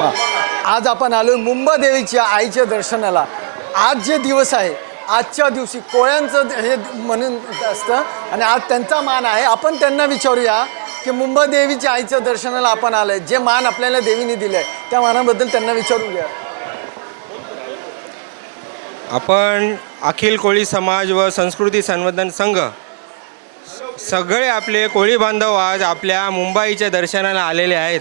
आज आपण आलो मुंबादेवीच्या आईच्या दर्शनाला. आज जे दिवस आहे, आजच्या दिवशी कोळ्यांचं हे म्हणून असतं आणि आज त्यांचा मान आहे. आपण त्यांना विचारूया की मुंबादेवीच्या आईच्या दर्शनाला आपण आलोय, जे मान आपल्याला देवीने दिलंय त्या मानाबद्दल त्यांना विचारूया. आपण अखिल कोळी समाज व संस्कृती संवर्धन संघ सगळे आपले कोळी बांधव आज आपल्या मुंबईच्या दर्शनाला आलेले आहेत.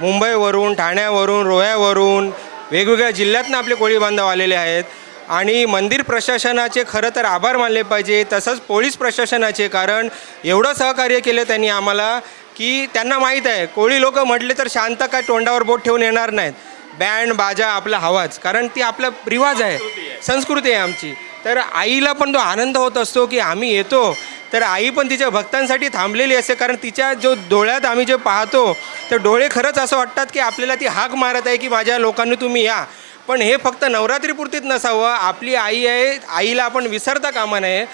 मुंबईवरून, ठाण्यावरून, रोह्यावरून, वेगवेगळ्या जिल्ह्यातून आपले कोळी बांधव आलेले आहेत. आणि मंदिर प्रशासनाचे खरं तर आभार मानले पाहिजे, तसंच पोलीस प्रशासनाचे, कारण एवढं सहकार्य केलं त्यांनी आम्हाला की त्यांना माहीत आहे कोळी लोक म्हटले तर शांत काय तोंडावर बोट ठेवून येणार नाहीत. बँड बाजा आपला हवाच, कारण ती आपला रिवाज आहे, संस्कृती आहे आमची. तर आईला पण तो आनंद होत असतो की आम्ही येतो, तर आई पण तिच्या भक्तांसाठी थांबलेली असते. कारण तिच्या जो डोळ्यात आम्ही जे पाहतो तर डोळे खरंच असं वाटतात की आपल्याला ती हाक मारत आहे की माझ्या लोकांनी तुम्ही या. पण हे फक्त नवरात्रीपुरतीच नसावं, आपली आई आहे, आईला आपण विसरता कामा नये.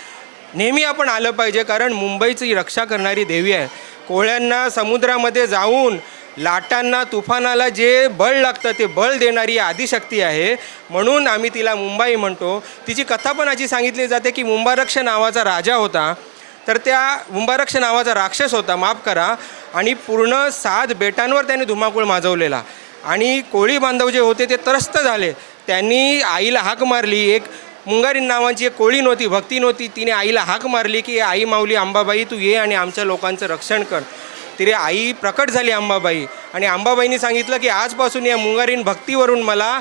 नेहमी आपण आलं पाहिजे, कारण मुंबईची रक्षा करणारी देवी आहे. कोळ्यांना समुद्रामध्ये जाऊन लाटांना, तुफानाला जे बळ लागतं ते बळ देणारी आदिशक्ती आहे, म्हणून आम्ही तिला मुंबाई म्हणतो. तिची कथा पण अशी सांगितली जाते की मुंबारक्ष नावाचा राजा होता, तर त्या मुंबारक्ष नावाचा राक्षस होता, माफ करा, आणि पूर्ण 7 बेटांवर त्याने धुमाकूळ माजवलेला. आणि कोळी बांधव जे होते ते त्रस्त झाले. त्यांनी आईला हाक मारली. एक मुंगारीन नावाची एक कोळी नव्हती, भक्ती नव्हती, तिने आईला हाक मारली की आई माऊली अंबाबाई तू ये आणि आमच्या लोकांचं रक्षण कर. तिने आई प्रकट झाली अंबाबाई, आणि अंबाबाईंनी सांगितलं की आजपासून या मुंगारीन भक्तीवरून मला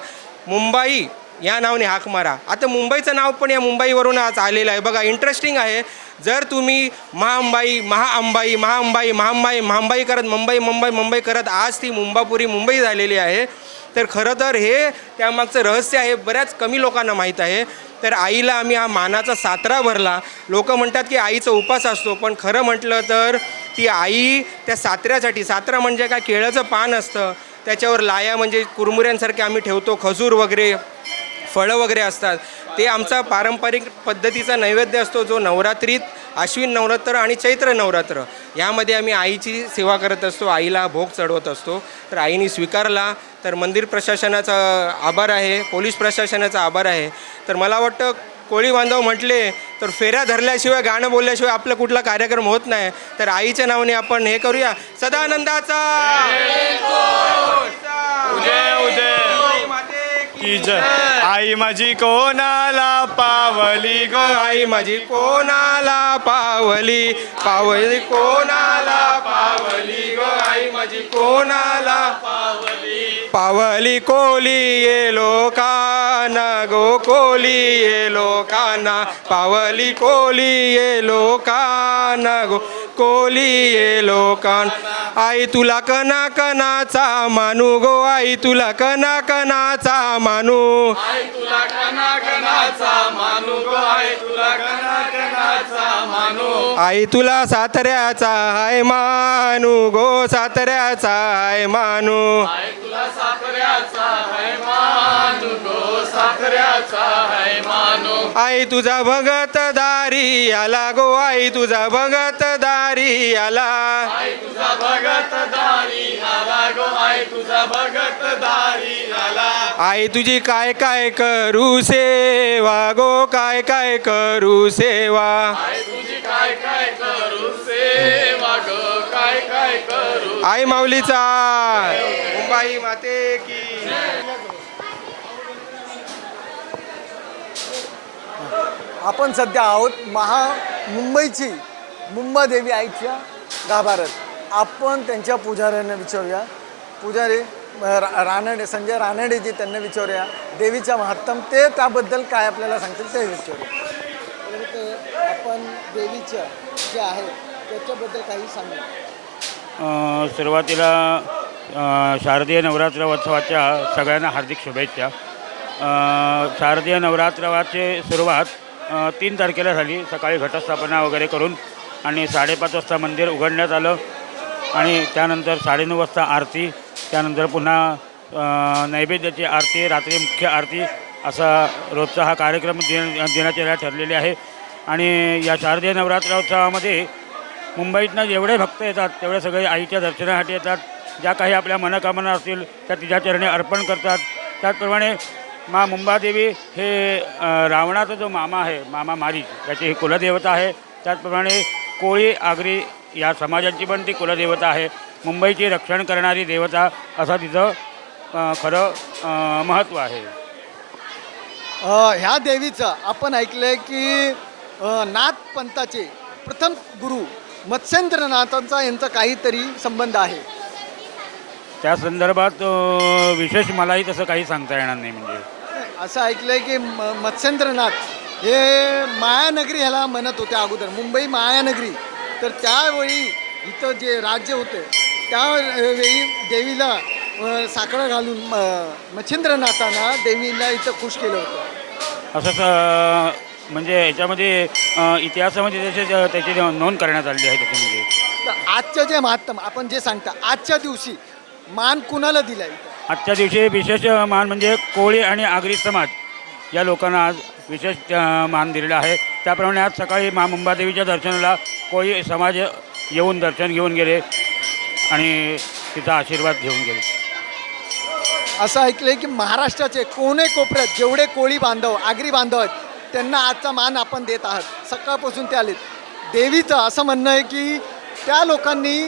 मुंबाई या नावाने हाक मारा. आता मुंबईचं नाव पण या मुंबईवरून आज आलेलं आहे. बघा, इंटरेस्टिंग आहे. जर तुम्ही महाअंबाई, महाअंबाई, महाअंबाई, महाअंबाई, महाअंबाई करत मुंबई मुंबई मुंबई करत आज ती मुंबापुरी मुंबई झालेली आहे, तर खरं तर हे त्यामागचं रहस्य आहे, बऱ्याच कमी लोकांना माहीत आहे. तर आईला आम्ही हा मानाचा सातरा भरला. लोक म्हणतात की आईचा उपास असतो, पण खरं म्हटलं तर ती आई त्या सातऱ्यासाठी, सातरा म्हणजे काय, केळाचं पान असतं, त्याच्यावर लाया म्हणजे कुरमुऱ्यांसारखे आम्ही ठेवतो, खजूर वगैरे फळं वगैरे असतात, ते आमचा पारंपरिक पद्धतीचा नैवेद्य असतो, जो नवरात्रीत, आश्विन नवरात्र आणि चैत्र नवरात्र यामध्ये आम्ही आईची सेवा करत असतो, आईला भोग चढवत असतो. तर आईने स्वीकारला, तर मंदिर प्रशासनाचा आभार आहे, पोलीस प्रशासनाचा आभार आहे. तर मला वाटतं कोळी बांधव म्हटले तर फेऱ्या धरल्याशिवाय, गाणं बोलल्याशिवाय आपला कुठला कार्यक्रम होत नाही. तर आईच्या नावाने आपण हे करूया, सदानंदाचा की जय. आई माझी कोणाला पावली गो, आई माझी कोणाला पावली, पावली कोणाला पावली गो, आई माझी कोणाला पावली, पावली कोली ये लोकांना गो, कोली ये लोकांना, पावली कोली ये लोकांना गो, कोली ये लोकान. आई तुला कना कनाचा मानू गो, आई तुला कना कनाचा मानू, आई तुला कना कनाचा मानू गो, आई तुला कना कनाचा मानू. आई तुला साताऱ्याचा हाय मानू गो, साताऱ्याचा हाय मानू, आई तुला साखऱ्याचा है मानू गो, साखऱ्याचा है मानू. आई तुझा भगत दारी आला गो, आई तुझा भगत दारी आला, आई तुझा भगत दारी आला गो, आई तुझा भगत दारी आला. आई तुझी काय काय करू सेवा गो, काय काय करू सेवा, आई तुझी काय काय करू सेवा गो, काय काय करू. आई माऊलीचा मुंबाई माते की. आपण सध्या आहोत मुंबईची मुंबादेवी आईच्या गाभाऱ्यात. आपण त्यांच्या पुजाऱ्यांना विचारूया. पुजारी रानडे, संजय रानडेजी, त्यांना विचारूया देवीच्या महात्म, ते त्याबद्दल काय आपल्याला सांगतील ते विचारूया. आपण देवीच्या जे आहे त्याच्याबद्दल काही सांगा. सुरुवातीला शारदीय नवरात्रोत्सवाच्या सगळ्यांना हार्दिक शुभेच्छा. शारदीय नवरात्रोत्सवाची सुरुवात 3 तारखेला झाली. सकाळी घटस्थापना वगैरे करून आणि 5:30 वाजता मंदिर उघडण्यात आलं, आणि त्यानंतर 9:30 वाजता आरती, त्यानंतर पुन्हा नैवेद्याची आरती, रात्री मुख्य आरती, असा रोजचा हा कार्यक्रम देण्याचे ठरलेले आहे. आणि या शारदीय नवरात्रोत्सवामध्ये मुंबईतनं जेवढे भक्त येतात तेवढे सगळे आईच्या दर्शनासाठी येतात. ज्या काही आपल्या मनोकामना असतील त्या तिच्या चरणी अर्पण करतात. त्याचप्रमाणे मा मुंबादेवी हे रावणाचा जो मामा आहे, मामा मारीच, याची ही कुलदेवता आहे. त्याचप्रमाणे कोळी आगरी या समाजाची पण ती कुलदेवता आहे. मुंबईची रक्षण करणारी देवता असं तिचं खरं महत्त्व आहे. ह्या देवीचं आपण ऐकलंय की नाथ पंथाचे प्रथम गुरु मत्स्येंद्रनाथांचा यांचा काहीतरी संबंध आहे. त्या संदर्भात विशेष मलाही तसं काही सांगता येणार नाही. म्हणजे असं ऐकलंय की मत्स्येंद्रनाथ हे मायानगरी ह्याला म्हणत होते अगोदर, मुंबई मायानगरी. तर त्यावेळी इथं जे राज्य होते त्यावेळी देवीला साकडं घालून मच्छिंद्रनाथांना देवीला इथं खुश केलं होतं. असंच म्हणजे याच्यामध्ये इतिहासामध्ये त्याची नोंद करण्यात आली आहे. त्याच्यामध्ये तर आजचं जे महात्म आपण जे सांगता, आजच्या दिवशी मान कुणाला दिला इथं? आजच्या दिवशी विशेष मान म्हणजे कोळी आणि आगरी समाज या लोकांना आज विशेष मान दिलेला आहे. त्याप्रमाणे आज सकाळी मा मुंबादेवीच्या दर्शनाला कोळी समाज येऊन दर्शन घेऊन गेले आणि तिचा आशीर्वाद घेऊन गेले. असं ऐकलंय की महाराष्ट्राचे कोपऱ्यात जेवढे कोळी बांधव आगरी बांधव आहेत त्यांना आजचा मान आपण देत आहात. सकाळपासून ते आलेत. देवीचं असं म्हणणं आहे की त्या लोकांनी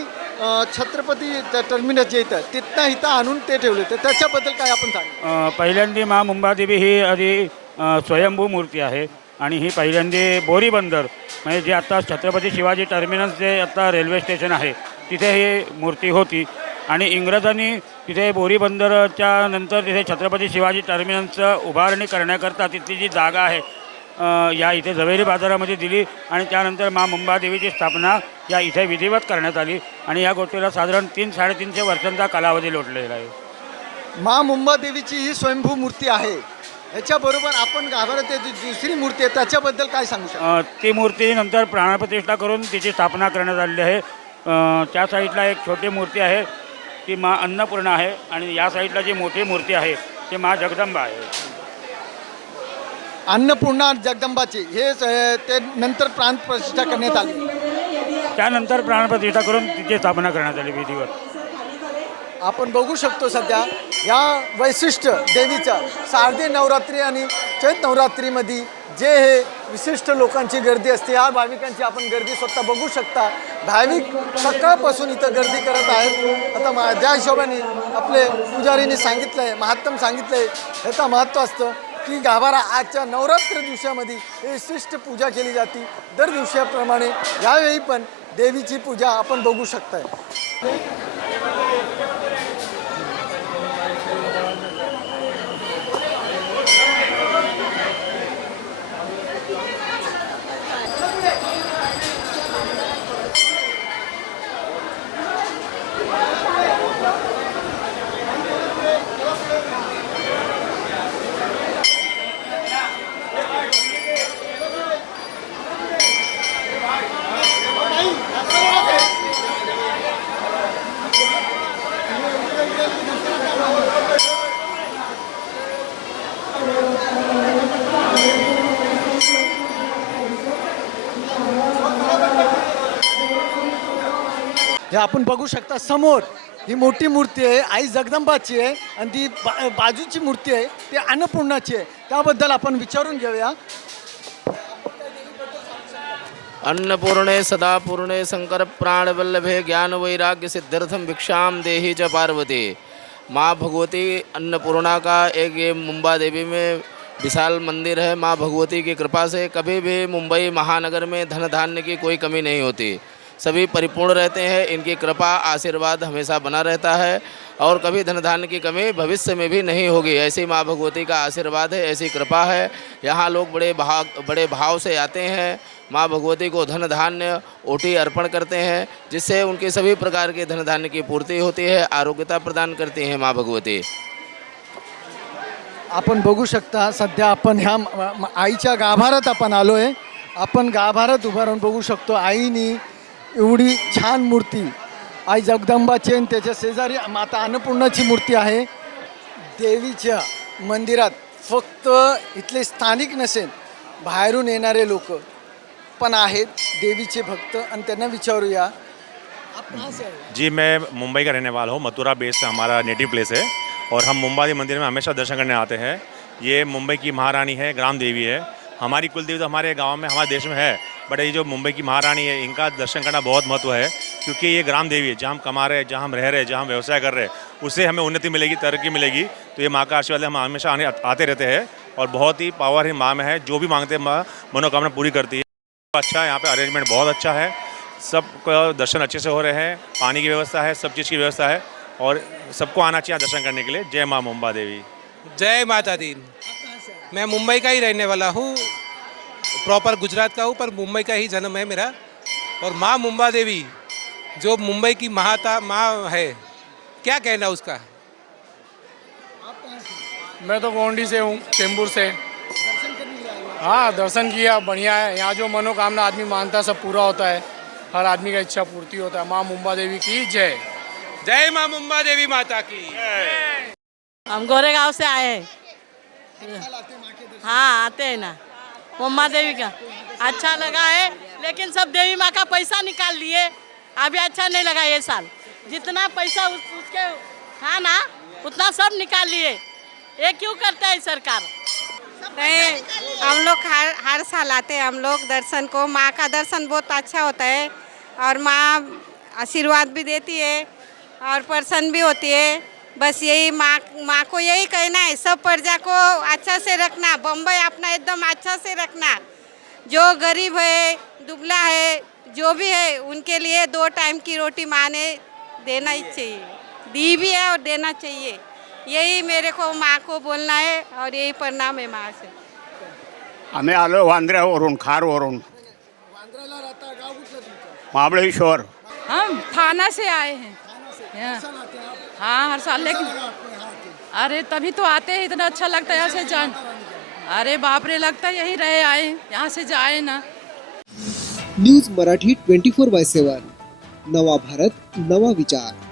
छत्रपती टर्मिनस जे इथं तिथनं इथं आणून ते ठेवले. तर त्याच्याबद्दल काय आपण सांग. पहिल्यांदी मा मुंबादेवी ही आधी स्वयंभू मूर्ती आहे आणि ही पहिल्यांदी बोरी बंदर म्हणजे जे आता छत्रपती शिवाजी टर्मिनस जे आता रेल्वे स्टेशन आहे तिथे ही मूर्ती होती. आणि इंग्रजांनी तिथे बोरी बंदरच्या नंतर तिथे छत्रपती शिवाजी टर्मिनसचं उभारणी करण्याकरता तिथली जी जागा आहे या इथे झवेरी बाजारामध्ये दिली आणि त्यानंतर मा मुंबादेवीची स्थापना या इथे विधिवत करण्यात आली आणि या गोष्टीला साधारण 300-350 वर्षांचा कालावधी लोटलेला आहे. मा मुंबादेवीची ही स्वयंभू मूर्ती आहे. ह्याच्याबरोबर आपण गाभाऱ्यात जी दुसरी मूर्ती आहे त्याच्याबद्दल काय सांगू शकतो? ती मूर्ती नंतर प्राणप्रतिष्ठा करून तिची स्थापना करण्यात आलेली आहे. त्या साईडला एक छोटी मूर्ती आहे ती मा अन्नपूर्णा आहे आणि या साईडला जी मोठी मूर्ती आहे ती मा जगदंबा आहे. अन्नपूर्णा जगदंबाची हे ते नंतर प्राणप्रतिष्ठा करण्यात आली. त्यानंतर प्राणप्रतिष्ठा करून तिची स्थापना करण्यात आली विधिवत. आपण बघू शकतो सध्या या वैशिष्ट्य देवीचं शारदीय नवरात्री आणि चैत्र नवरात्रीमध्ये जे हे विशिष्ट लोकांची गर्दी असते, या भाविकांची आपण गर्दी स्वतः बघू शकता. भाविक सकाळपासून इथं गर्दी करत आहेत. आता ज्या हिशोबाने आपले पुजारीने सांगितलं आहे, महात्म सांगितलं आहे, ह्याचं महत्त्व असतं की गाभारा आजच्या नवरात्र दिवसामध्ये हे विशिष्ट पूजा केली जाते. दर दिवसाप्रमाणे यावेळी पण देवीची पूजा आपण बघू शकताय. हे आपण बघू शकता समोर ही मोठी मूर्ती आहे आई जगदंबाची आहे आणि ती बाजूची मूर्ती आहे ती अन्नपूर्णाची आहे. त्याबद्दल आपण विचारून घेऊया. अन्नपूर्णे सदापूर्णे शंकर प्राणवल्लभे ज्ञान वैराग्य सिद्ध्यर्थम भिक्षाम देहि च पार्वती. माँ भगवती अन्नपूर्णा का एक ये मुंबा देवी में विशाल मंदिर है. माँ भगवती की कृपा से कभी भी मुंबई महानगर में धन धान्य की कोई कमी नहीं होती. सभी परिपूर्ण रहते हैं. इनकी कृपा आशीर्वाद हमेशा बना रहता है और कभी धन धान्य की कमी भविष्य में भी नहीं होगी. ऐसी माँ भगवती का आशीर्वाद है, ऐसी कृपा है. यहाँ लोग बड़े भाव से आते हैं. माँ भगवती को धन धान्य ओटी अर्पण करते हैं जिससे उनकी सभी प्रकार के धन धान्य की पूर्ति होती है. आरोग्यता प्रदान करती हैं माँ भगवती. आपण बघू शकता सध्या आपण ह्या आईच्या गाभाऱ्यात आपण आलो आहे. आपण गाभाऱ्यात उभं राहून बघू शकतो आईनी एवढी छान मूर्ती आई जगदंबाची आणि त्याच्या शेजारी माता अन्नपूर्णाची मूर्ती आहे. देवीच्या मंदिरात फक्त इथले स्थानिक नसेल बाहेरून येणारे लोक पण आहेत देवीचे भक्त आणि त्यांना विचारूया जी मैं मुंबई का रहने वाला हूँ। मथुरा बेस हमारा नेटिव प्लेस है और हम मुंबा देवी मंदिर में हमेशा दर्शन करने आते हैं। ये मुंबई की महारानी है, ग्राम देवी है। हमारी कुल देवी तो हमारे गांव में, हमारे देश में है, बट ये जो मुंबई की महारानी है, इनका दर्शन करना बहुत महत्व है, क्योंकि ये ग्राम देवी है। जहाँ हम कमा रहे हैं, जहाँ हम रह रहे हैं, जहाँ हम व्यवसाय कर रहे हैं, उससे हमें उन्नति मिलेगी, तरक्की मिलेगी। तो ये माँ का आशीर्वाद हम हमेशा आते रहते हैं और बहुत ही पावर ही माँ में है। जो भी मांगते हैं माँ मनोकामना पूरी करती है। अच्छा है, यहाँ पे अरेंजमेंट बहुत अच्छा है, सब दर्शन अच्छे से हो रहे हैं, पानी की व्यवस्था है, सब चीज़ की व्यवस्था है और सबको आना चाहिए दर्शन करने के लिए। जय माँ मुंबा देवी। जय माता दी। मैं मुंबई का ही रहने वाला हूँ, प्रॉपर गुजरात का हूँ, पर मुंबई का ही जन्म है मेरा। और माँ मुंबा देवी जो मुंबई की महाता माँ है, क्या कहना उसका। मैं तो गोंडी से हूँ, चेंबूर से। हाँ, दर्शन किया, बढ़िया है। यहाँ जो मनोकामना आदमी मानता है सब पूरा होता है, हर आदमी का इच्छा पूर्ति होता है। माँ मुंबा देवी की जय। जय माँ मुंबा देवी माता की। हम गोरेगांव से आए हैं। हाँ, आते हैं ना। मुंबा देवी का अच्छा लगा है, लेकिन सब देवी माँ का पैसा निकाल लिए, अभी अच्छा नहीं लगा ये साल। जितना पैसा उसके था ना, उतना सब निकाल लिए। ये क्यों करता है सरकार? नहीं, हम लोग हर साल आते हैं हम लोग दर्शन को। माँ का दर्शन बहुत अच्छा होता है और माँ आशीर्वाद भी देती है और प्रसन्न भी होती है। बस यही माँ को यही कहना है, सब प्रजा को अच्छा से रखना, बम्बई अपना एकदम अच्छा से रखना। जो गरीब है, दुबला है, जो भी है, उनके लिए 2 टाइम की रोटी माँ ने देना ही चाहिए, दी भी है और देना चाहिए। यही मेरे को माँ को बोलना है और यही प्रणाम है माँ से। आम्ही आलो वांद्र्यावरून, खारवरून, महाबळेश्वर। हम थाना से आए हैं। हाँ, हर साल। लेकिन अरे तभी तो आते हैं, इतना अच्छा लगता है यहाँ से जान। अरे बाप रे, लगता है यहीं रहे आए, यहाँ से जाए ना। न्यूज मराठी 24/7, नवा भारत नवा विचार।